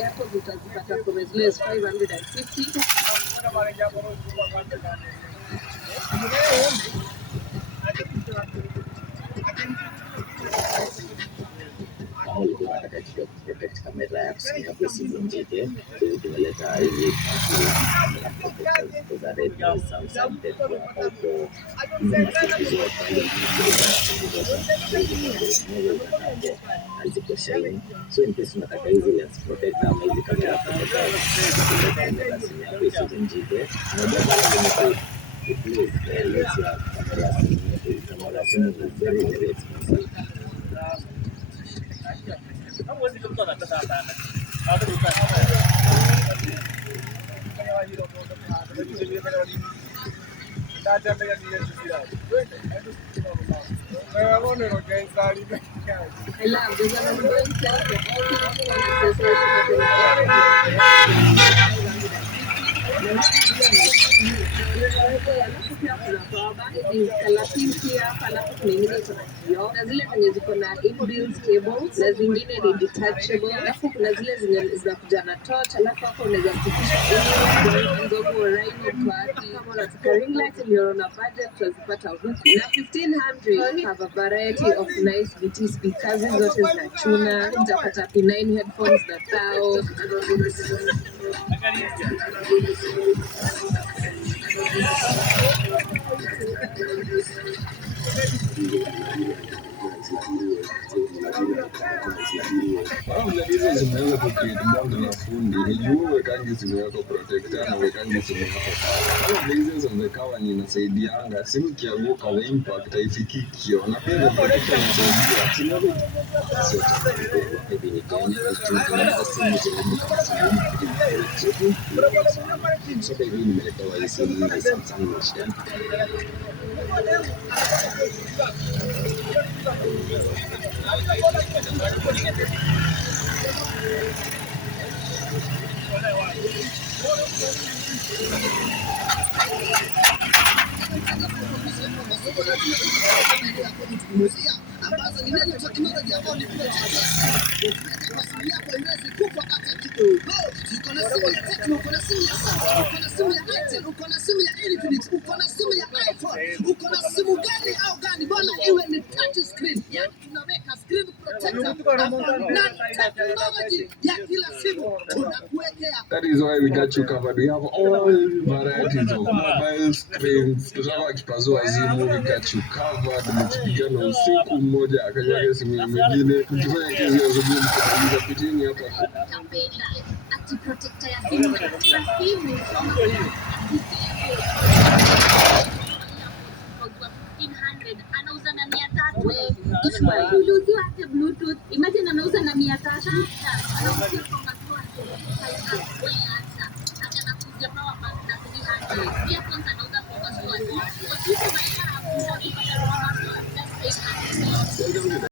Airport utazipata for as low as 550. katika protect kamera yako yako isivunjike. Tumeleta hizi za Redmi, Samsung, Tecno, Oppo, haziko shine. So in case unataka hizi lens protector ama hizi kamera protector simu yako isivunjike, kamera simu is very very expensive. Na zile zenye ziko na inbuilt cables na zingine ni detachable, alafu kuna zile zenye zinakuja na torch, alafu hapo unaweza kufikisha ndogo raini party. Kama unataka ring light iliyo na budget tutazipata huku. Na 1500 have a variety of nice BT speakers zote za chuna. Utapata P9 headphones na tao. Hizo zimeweza kukimbia na fundi. Nijue wekangi simu yako protector na wekangi simu yako. Hizo zimekawa ni nasaidianga. Simu kianguka the impact haifikikio. Na pia the protector inasaidia. Simu yako sote hivi nimeletewa hii simu na Samsung Watch 10. ambazo ni neno teknolojia ambayo ni kwa simu yako iweze kufa hata kidogo. Uko na simu ya Tecno, uko na simu ya Samsung, uko na simu ya Itel, uko na simu ya Infinix, uko na simu ya iPhone, uko na simu gani au gani, bwana iwe ni touch screen. Yani tunaweka screen protector na technology ya kila simu tunakuwekea. That is why we got you covered. We have all varieties of mobile screens. Tutaka kipazua simu, we got you covered. Mtipigana usiku mmoja akanyaga simu nyingine. Tukifanya kazi ya asubuhi mtapanga pitini hapa. Ati protector ya simu na simu anauza na 300. Ukiulizia hata Bluetooth, imagine anauza na 300. Anauza kwa matua hata anakuja power bank na 300. Pia kwanza anauza kwa matua. Kwa hiyo